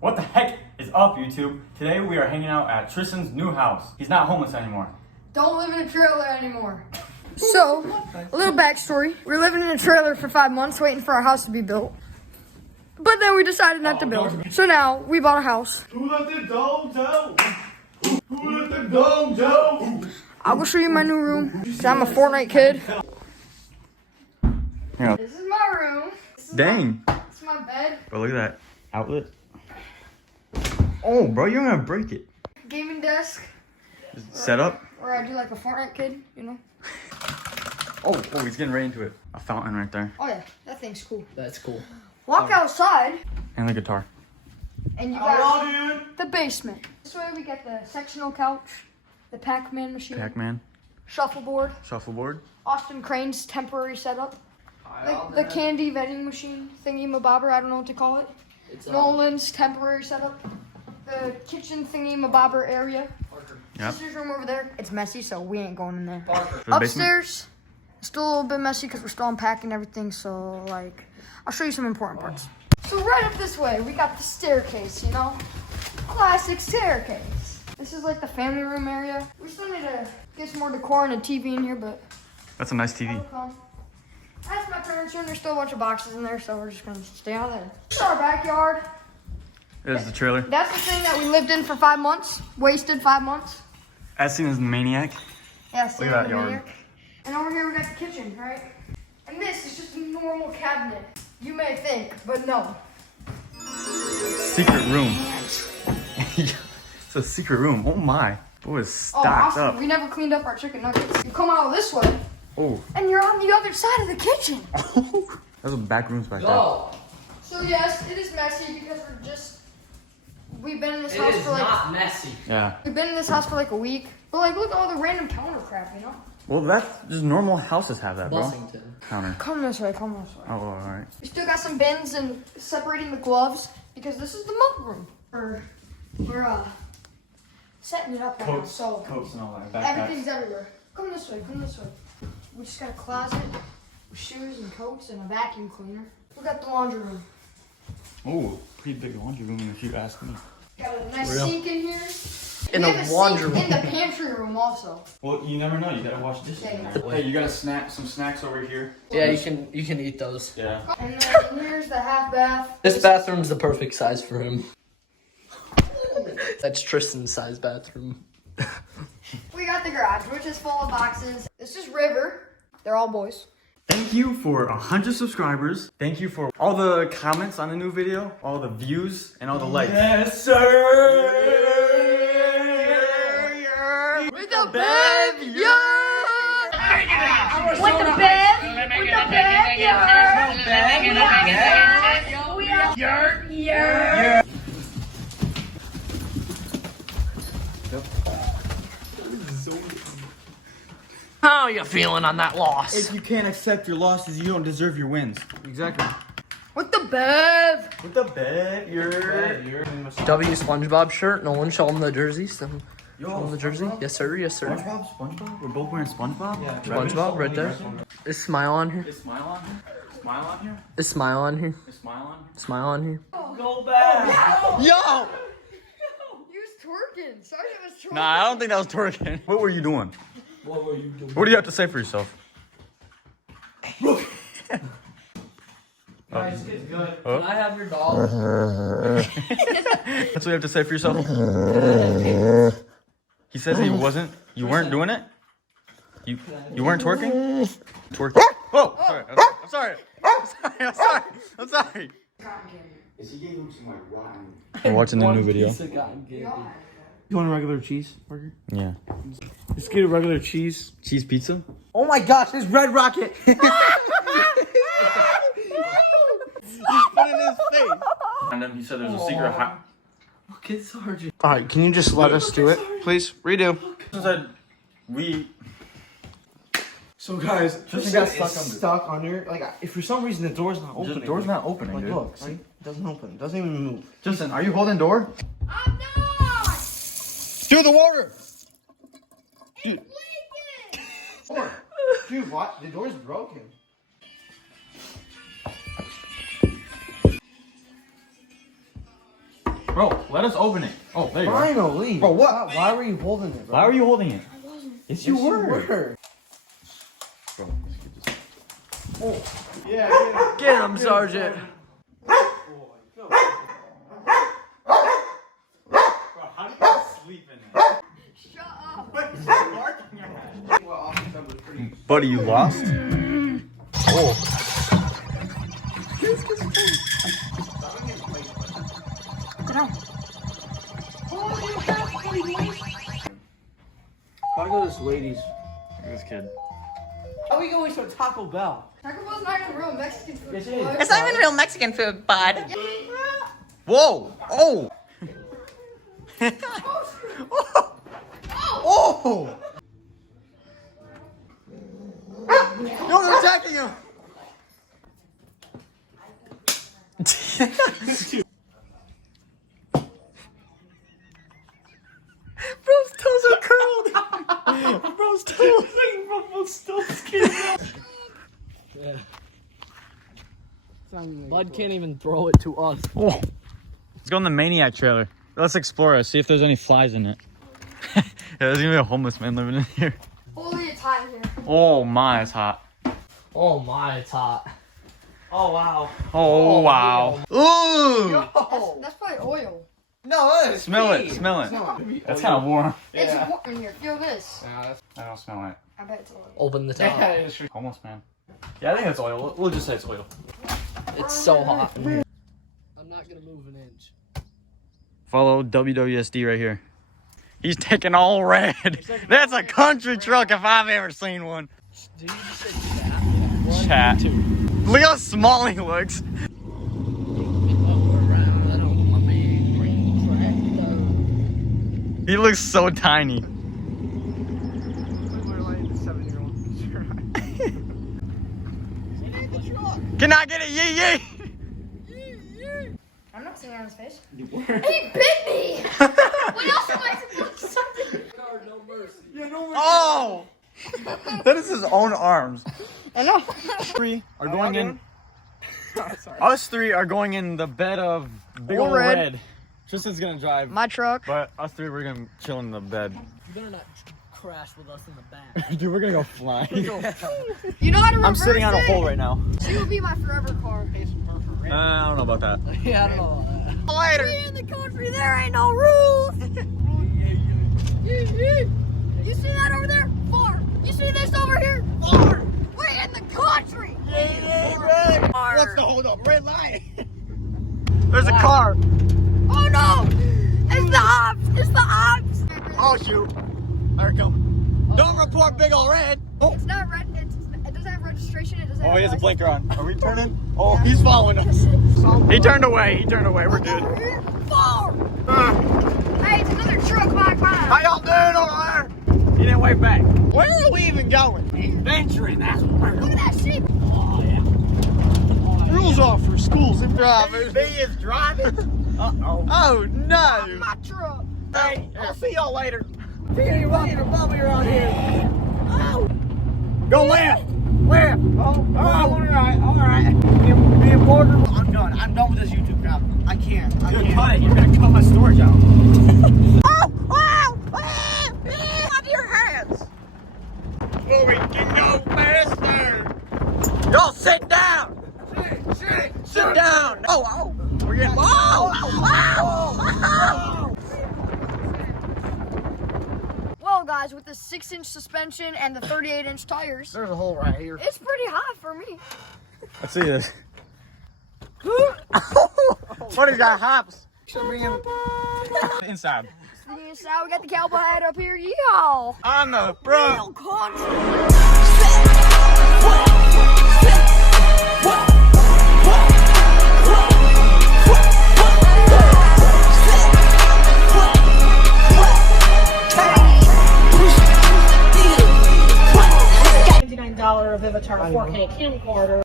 What the heck is up, YouTube? Today we are hanging out at Tristan's new house. He's not homeless anymore. Don't live in a trailer anymore. So, a little backstory. We were living in a trailer for 5 months waiting for our house to be built. But then we decided not to build. So now, we bought a house. Who let the dogs out? Who let the dogs out? I will show you my new room. So I'm a Fortnite kid. Yeah. This is my room. Dang. This is my bed. Bro, look at that outlet. Oh, bro, you're gonna break it. Gaming desk. Set up. Where I do like a Fortnite kid, you know? Oh, he's getting right into it. A fountain right there. Oh yeah, that thing's cool. That's cool. Walk outside. And the guitar. And you got the basement. This way we get the sectional couch, the Pac-Man machine, Pac-Man. shuffleboard, Austin Crane's temporary setup, the candy vending machine thingy-mabobber, I don't know what to call it. Nolan's temporary setup, the kitchen thingy-mabobber area. Yep. Sister's room over there. It's messy, so we ain't going in there. The Upstairs, still a little bit messy because we're still unpacking everything, so like, I'll show you some important parts. So right up this way, we got the staircase, you know? Classic staircase. This is like the family room area. We still need to get some more decor and a TV in here, but... That's a nice TV. That's my parents' room. There's still a bunch of boxes in there, so we're just gonna stay out there. This is our backyard. There's the trailer. That's the thing that we lived in for 5 months. Wasted 5 months. As seen as the maniac. Yeah, Look at that yard. And over here we got the kitchen, right? And this is just a normal cabinet. You may think, but no. Secret room. It's a secret room. Oh my. Boy, it's stacked awesome. up. We never cleaned up our chicken nuggets. You come out this way. Oh. And you're on the other side of the kitchen. There's a back rooms back there. So yes, it is messy because we've been in this house for like... It is not messy. Yeah. We've been in this house for like a week. But like, look at all the random counter crap, you know? Well, that's just normal houses have that, bro. Bussington. Counter. Come this way, come this way. Oh, all right. We still got some bins and separating the gloves because this is the mug room. We're setting it up right now, so Coats and all that. everything's everywhere. Come this way, come this way. We just got a closet with shoes and coats and a vacuum cleaner. We got the laundry room. Oh, pretty big laundry room if you ask me. Got a nice sink in here. In We the have a laundry sink room. in the pantry room also. Well, you never know. You gotta wash dishes. Yeah, Hey, you got some snacks over here. Yeah, you can eat those. Yeah. And then here's the half bath. This bathroom's the perfect size for him. That's Tristan's size bathroom. We got the garage, which is full of boxes. This is River. They're all boys. Thank you for 100 subscribers. Thank you for all the comments on the new video, all the views, and all the likes. Yes, sir! With the bev, yeah! With the bev, yeah! How are you feeling on that loss? If you can't accept your losses, you don't deserve your wins. Exactly. With the bev! With the bet, you're... W SpongeBob shirt. No one show him the jersey. Show him the jersey. Yes, sir. Yes, sir. SpongeBob? We're both wearing SpongeBob? Yeah. SpongeBob right there. Is smile on here? Is Smile on here? Smile on here? Is smile on here? Is Smile on here? Smile on here. Go back! Yo! He was twerking. Sergeant was twerking. Nah, I don't think that was twerking. What were you doing? What were you doing? What do you have to say for yourself? Guys, it's good. Can I have your dog? That's what you have to say for yourself? He says he wasn't. You weren't doing it? You weren't twerking? Twerking. Oh, sorry. I'm sorry. We're watching the new video. You want a regular cheeseburger? Yeah. Let's get a regular cheese. Cheese pizza? Oh my gosh, it's Red Rocket. He's put in his face. And then he said there's a secret hot. Okay, Sergeant. All right, can you just let us do it, please? Redo. So guys, Tristan got stuck under. Like, if for some reason the door's not opening. The door's not opening, Like, dude. look, see? It doesn't open. It doesn't even move. Justin, are you holding door? I'm not! Through the water. Dude. Dude, what? The door's broken. Bro, let us open it. Oh, there you go. Finally. Bro, what? Why were you holding it, bro? Why were you holding it? I wasn't. Yes, you were. Bro, Get him, Sergeant. Bro, how do you sleep in it? Shut up. Buddy, you lost? Oh. Probably go to this lady's. This kid. How are we going to Taco Bell? Taco Bell's not even real Mexican food. Yes, it is. It's not even real Mexican food, bud. Whoa! Oh! Oh! No, they're attacking him! Bro's toes are curled! Bro's toes! Bro's still skinny. Bud can't even throw it to us. Oh. Let's go in the Maniac trailer. Let's explore it, see if there's any flies in it. Yeah, there's gonna be a homeless man living in here. Holy, it's hot in here. Oh my, it's hot. Oh my, it's hot. Oh wow. Oh wow. Ooh! That's probably oil. No, it's Smell it, smell it. That's kind of warm. It's warm in here. Feel this. I don't smell it. I bet it's oil. Open the top. Homeless man. Yeah, I think it's oil. We'll just say it's oil. It's so hot. I'm not gonna move an inch. Follow WWSD right here. He's taking all red. That's a country truck if I've ever seen one. Did you just say Chat. 2. Look how small he looks. He looks so tiny. Can I get a yee yee? I'm not sitting on his face. He bit me! What else am I supposed to do? Oh! That is his own arms. I know. Three are going in. Us three are going in the bed of big Or old red. red. Tristan's gonna drive, My truck. but us three we're gonna chill in the bed. You better not crash with us in the back. Dude, we're gonna go flying. You know how to reverse I'm sitting on a it? hole right now. She will be my forever car. I don't know about that. Yeah, I don't know. Later. We in the country, there ain't no rules. You see that over there? Far. You see this over here? Far. We're in the country. What's the hold up? Red light. There's a car. Oh no! It's the ops! It's the ops! Oh shoot. There it comes. Don't report big old red. Oh, It's not red. It doesn't have registration. It doesn't have he has a license. blinker on. Are we turning? Oh, he's following us. He turned away. He turned away. We're good. Far. Hey, it's another truck back by. How y'all doing over there? He didn't wave back. Where are we even going? Venturing, that's where. Look at that sheep. Rules are for schools and drivers. He is driving. Uh-oh. Oh, no. My truck. Hey, I'll see y'all later. See you running above me around here. Oh. Go left. Left. Oh, all right. Me and Porter. I'm done. I'm done with this YouTube crap. I can't. Cut it. You're going to cut my storage out. Have your hands. Oh, we can go faster. Y'all sit down. Sit down. Oh. We're getting. Well, guys, with the 6-inch suspension and the 38-inch tires, There's a hole right here. it's pretty high for me. Let's see this. What is that hops? Should bring him inside. Sneaking inside, we got the cowboy hat up here. Yeehaw! On the front. $99 Vivitar 4K camcorder.